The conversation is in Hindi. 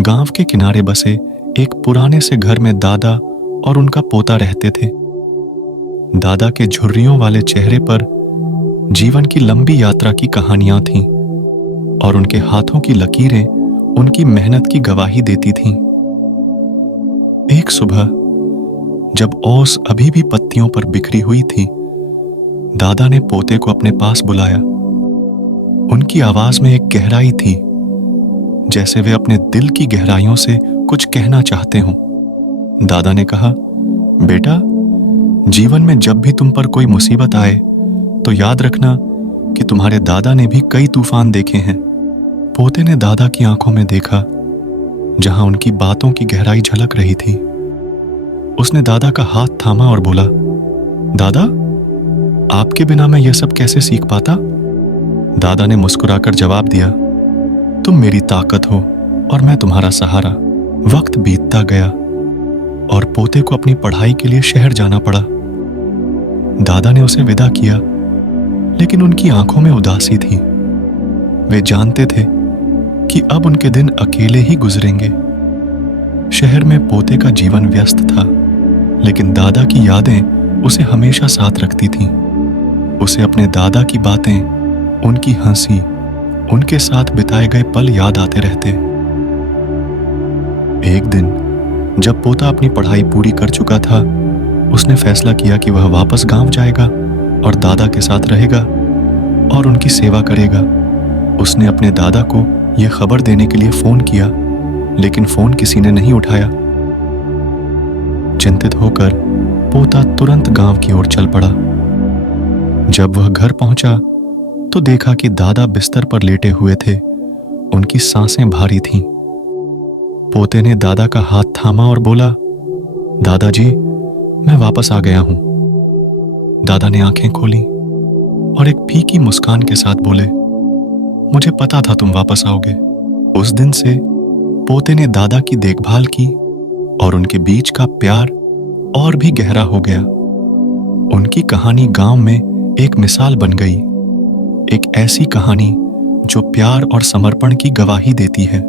गांव के किनारे बसे एक पुराने से घर में दादा और उनका पोता रहते थे। दादा के झुर्रियों वाले चेहरे पर जीवन की लंबी यात्रा की कहानियां थीं और उनके हाथों की लकीरें उनकी मेहनत की गवाही देती थीं। एक सुबह जब ओस अभी भी पत्तियों पर बिखरी हुई थी, दादा ने पोते को अपने पास बुलाया। उनकी आवाज में एक गहराई थी, जैसे वे अपने दिल की गहराइयों से कुछ कहना चाहते हों। दादा ने कहा, बेटा, जीवन में जब भी तुम पर कोई मुसीबत आए तो याद रखना कि तुम्हारे दादा ने भी कई तूफान देखे हैं। पोते ने दादा की आंखों में देखा, जहां उनकी बातों की गहराई झलक रही थी। उसने दादा का हाथ थामा और बोला, दादा, आपके बिना मैं यह सब कैसे सीख पाता? दादा ने मुस्कुराकर जवाब दिया, तुम मेरी ताकत हो और मैं तुम्हारा सहारा। वक्त बीतता गया और पोते को अपनी पढ़ाई के लिए शहर जाना पड़ा। दादा ने उसे विदा किया, लेकिन उनकी आंखों में उदासी थी। वे जानते थे कि अब उनके दिन अकेले ही गुजरेंगे। शहर में पोते का जीवन व्यस्त था, लेकिन दादा की यादें उसे हमेशा साथ रखती थीं। उसे अपने दादा की बातें, उनकी हंसी, उनके साथ बिताए गए पल याद आते रहते। एक दिन जब पोता अपनी पढ़ाई पूरी कर चुका था, उसने फैसला किया कि वह वापस गांव जाएगा और दादा के साथ रहेगा और उनकी सेवा करेगा। उसने अपने दादा को यह खबर देने के लिए फोन किया, लेकिन फोन किसी ने नहीं उठाया। चिंतित होकर पोता तुरंत गांव की ओर चल पड़ा। जब वह घर पहुंचा तो देखा कि दादा बिस्तर पर लेटे हुए थे। उनकी सांसें भारी थीं। पोते ने दादा का हाथ थामा और बोला, दादाजी, मैं वापस आ गया हूं। दादा ने आंखें खोली और एक फीकी मुस्कान के साथ बोले, मुझे पता था तुम वापस आओगे। उस दिन से पोते ने दादा की देखभाल की और उनके बीच का प्यार और भी गहरा हो गया। उनकी कहानी गांव में एक मिसाल बन गई, एक ऐसी कहानी जो प्यार और समर्पण की गवाही देती है।